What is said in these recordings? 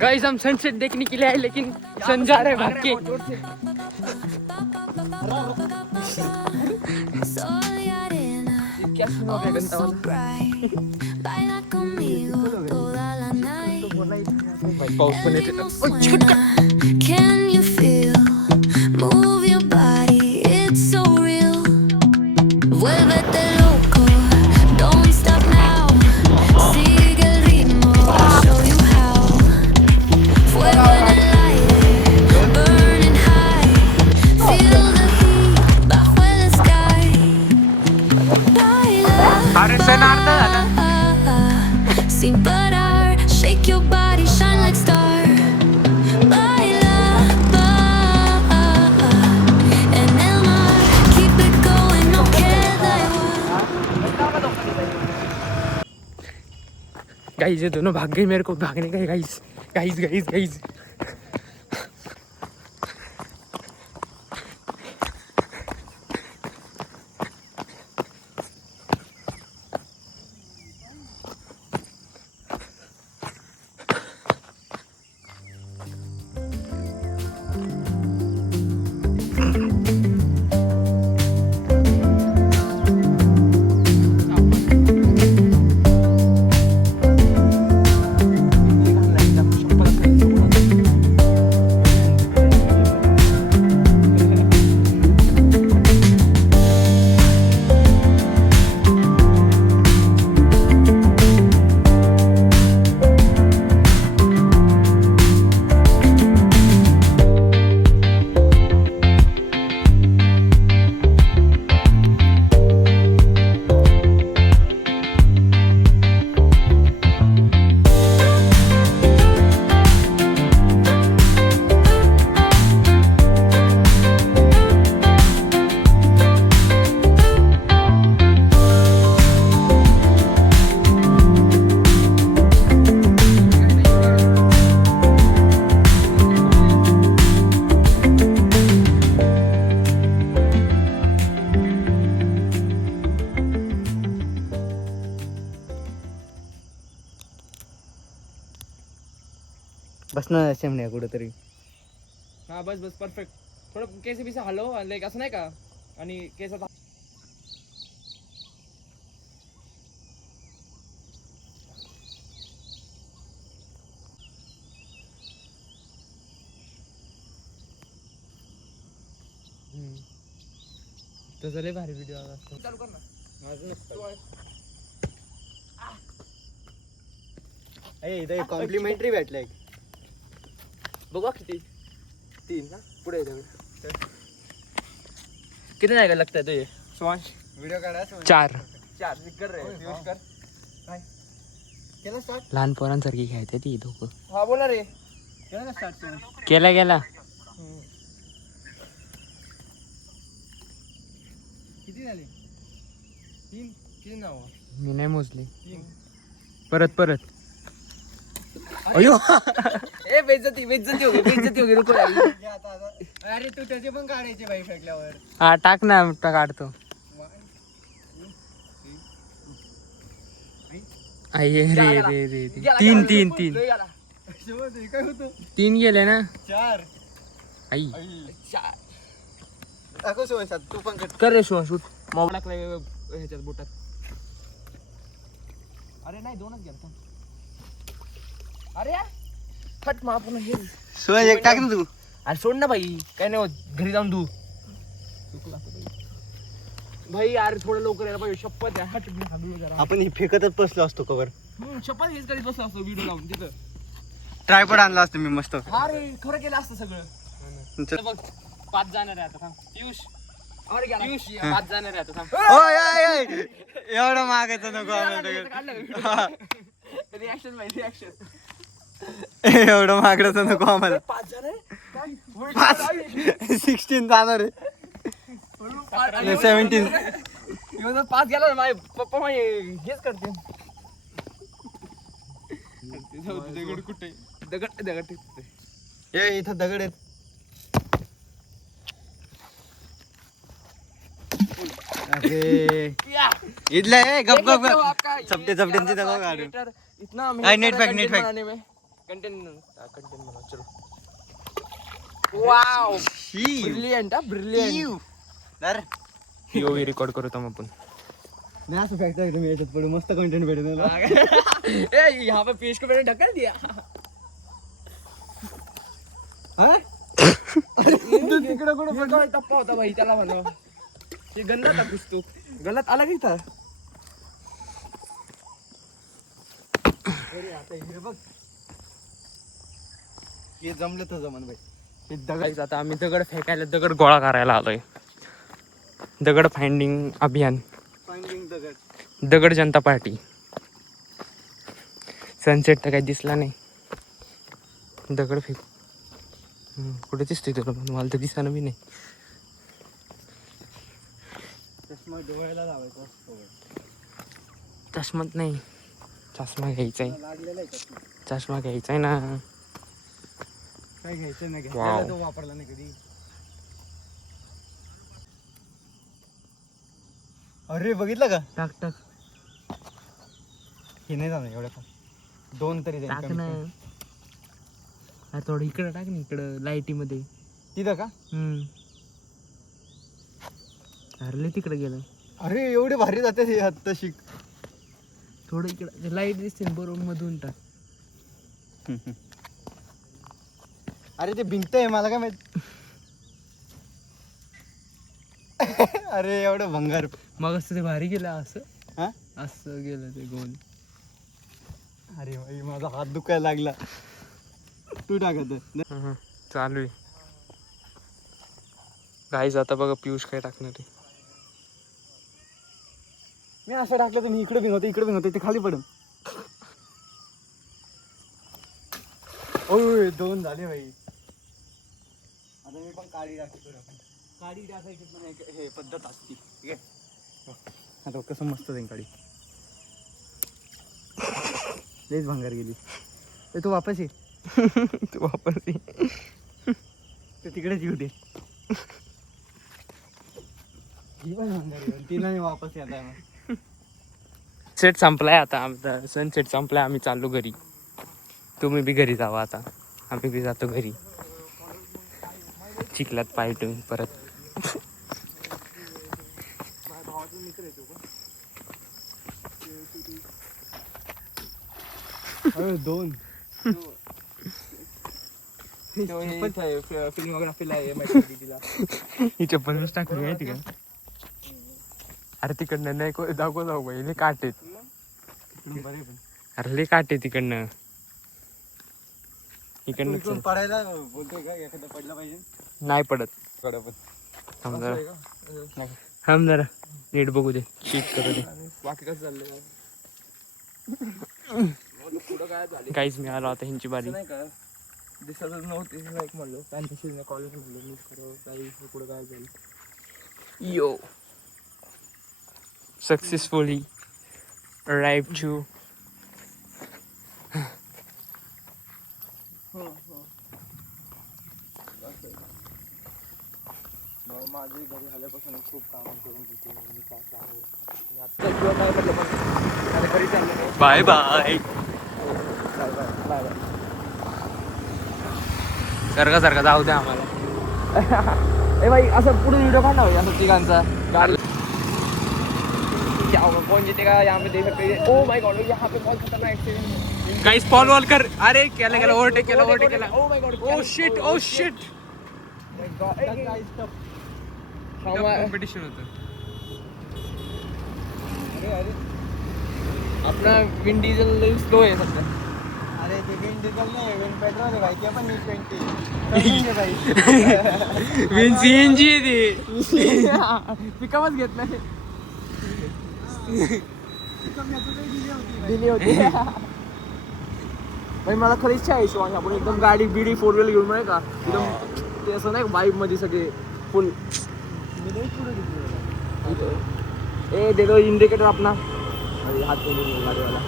Guys हम sunset देखने के लिए आए लेकिन सन जा रहे भाग के। क्या सीन हो गया गंदा वाला। भाई पाऊस पण येते। अरे सण अर्ध झाला। See but art, shake your body, shine like star. Baila, en el mar, keep it going, no queda igual. Guys ये दोनों भाग गए, मेरे को भागने का है गाइस। गाइस गाइस गाइस बस ना शेमण्या कुठेतरी। हाँ बस बस परफेक्ट। थोडं केस बीस हलव लाईक असं नाही का, आणि केसात तसं लय भारी व्हिडिओ आला असतो। चालू कर ना। इथे कॉम्प्लिमेंटरी भेटलंय। बघा किती 3 ना पुढे किती नाही का लगता तो ये स्वांश व्हिडिओ काढा 4 कर रे यूज कर। काय केलं स्टार्ट? लहान पोरांसारखी खेळते ती दोघं। हा बोला रे, केलं ना स्टार्ट? केला गेला। किती झाले? 3 किती नाव? मी नाही मोजली। परत परत अयो ए बेइज्जती होगी रुको यार। अरे तू त्याचे पण काढायचे बाई फेकल्यावर। हा टाक ना, काढतो। आई रे रे रे 3 3 3 काय होतं? 3 गेले ना। 4 आई दाखव सोबत तू पण कर रे शो शूट मोबाईल टाकलाय ह्याच्यात बोटात। अरे नाही 2च गेला। अरे हट मा आपण हे सोय एक टाक ना तू। अरे सोड ना भाई, काय नाही होत, घरी जाऊन तू भाई यार थोडं लवकर यायला पाहिजे। शपथ आहे, हट मी हलू जरा। आपण ही फेकतच बसलो असतो कवर। शपथ हेच करीत बसलो असतो व्हिडिओ लावून तिथं। ट्रायपॉड आणला असतो मी मस्त। अरे खरं केलं असतं सगळं। चल. बघ 5 जाणार आहे आता, थांब पियुष। अरे गेला पियुष 5 जाणार आहे आता, थांब। ओय ओय एवढं मागायचं नको आम्हाला। रिॲक्शन भाई रिॲक्शन। एवढं मागण्याचं नको आम्हाला। 5 जाणार काय 16 जाणार आहे। 17 5 गेला ना, माझे पप्पा माझे हेच करते। दगड कुठे? दगड दगड ए इथं दगड आहेत। अरे इथलं आहे गप गप गप चपटे चपट्यांची दगड काढू। इतना नेट पॅक बनाने में कंटेंट म्हणा चलो. वाव ब्रिलियंट हा ब्रिलियंट. POV रेकॉर्ड करतो आपण. नाही असं फॅक्ट आहे, तुम्ही याच्यात पडू मस्त कंटेंट भेटेल मला. ए यहाँ पे पेश को मैंने ढकल दिया. हा? तू तिकडं कुठं ये काय टप्पा होता भाई त्याला म्हणा. ते गंदा था कुछ तो. गलत आला की था. अरे आता हे बघ, हे जमलं तर जमन भाई. हे दगड आता आम्ही दगड फेकायला दगड गोळा करायला आलोय. दगड फाइंडिंग अभियान. फाइंडिंग दगड. दगड जनता पार्टी. सनसेट तर काही दिसला नाही. दगड फेक कुठे दिसतोय तुला? मला तर दिसाना बी नाही. चष्मा डोळ्याला लावायचा असतो. चष्मात नाही, चष्मा घ्यायचा आहे. लागलेला आहे चष्मा. चष्मा घ्यायचा आहे ना. काय घ्यायचं नाही, Wow. घ्यायला तो वापरला नाही कधी. अरे बघितलं का? टाक टाक हे नाही जाणार एवढं पण. 2 तरी जाईल टाक कमीत ना. कमी. अरे थोडं इकडं टाक ना, इकडं लाईटी मध्ये. तिथं का? अरे लय तिकडे गेलं. अरे एवढे भारी जाते हे आत्ता शिक. थोडं इकडं लाईट दिसते ना, बरोबर मधून टाक. अरे ते भिंत आहे, मला काय माहित. अरे एवढं भंगार. मग असं ते भारी गेलं असं. हा? असं गेलं ते गोल. अरे भाई माझा हात दुखायला लागला. तू टाकत चालू आहे गाईज. आता बघा पियुष काय टाकणार आहे. मी असं टाकलं तर मी इकडे भिंगवतो, इकडे भिंगवतो, ते खाली पडन. ओय 2 झाले भाई. आता मी पण काळी टाकतो. काळी टाकायची पण एक हे पद्धत असते. ठीक आहे. आता कसं मस्त जाईन काळी. लईच भंगार गेली. ते तू वापस ये. तू वापस ये. ते तिकडेच येऊ दे. ही पण भंगार गेली. तिला नाही वापस येत आहे मग. सेट संपलाय आता आमचा. सनसेट संपलाय. आम्ही चाललो घरी. तुम्ही बी घरी जावा आता. आम्ही बी जातो घरी. चिखलात पाय ठेवून परत. अरे 2 फिल्मोग्राफीला हिच्या पन्नास टाकली माहिती का? अरे तिकडनं नाही दाखव जाऊ बाई. लय काटेत. अरे लय काटे तिकडनं. इकडनं पडायला बोलतोय का? एखादा पडला पाहिजे. नाही पडत. पण थांब जरा नीट बघू दे. चेक करू दे. बाकी कसं चाललंय? काहीच मी आलो आता ह्यांची बारी. नाही का दिसतच नव्हती. एक म्हणलो त्यांच्याशी कॉलेज म्हणलो मी खरं काही पुढं काय झालं. यो सक्सेसफुली अराइव्ड टू. माझी घरी आल्यापासून खूप काम करून घेते. घरी चाललं. Bye bye. सारखा जाऊ द्या आम्हाला. ए भाई असं पुढे व्हिडिओ काढला पाहिजे असं तिघांचा. कौन जीतेगा यहाँ पे देख सकते हैं. ओ माय गॉड यहाँ पे बहुत खतरनाक एक्सीडेंट. गाइस फॉलो कर. अरे केला ओव्हरटेक केला. Oh my God. Oh shit. Competition होतं. अपना विंड डीजल स्लो आहे सध्या. अरे ते विंड डिझेल नाही, विंड पेट्रोल आहे भाई. ते पण E20 भाई. विंड CNG आहे ते. पिकअपच घेत नाही. दिली होती भाई. मला खरी इच्छा आहे शिवाय आपण एकदम गाडी बिडी 4 व्हीलर घेऊन नाही का एकदम ते असं नाही वाईब मध्ये सगळे फुल. ए दे दो इंडिकेटर अपना. अरे हाथ पे नहीं गाड़ी वाला.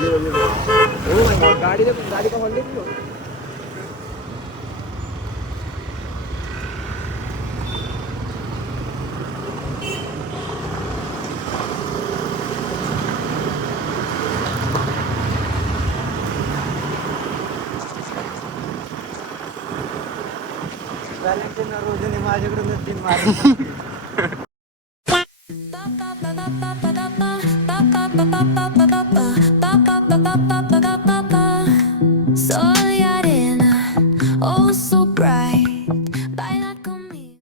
Oh my God. गाड़ी का हॉर्न देखो. व्हॅलेंटाईन रोजने माझ्याकडून 3 मार्क. Soy arena, oh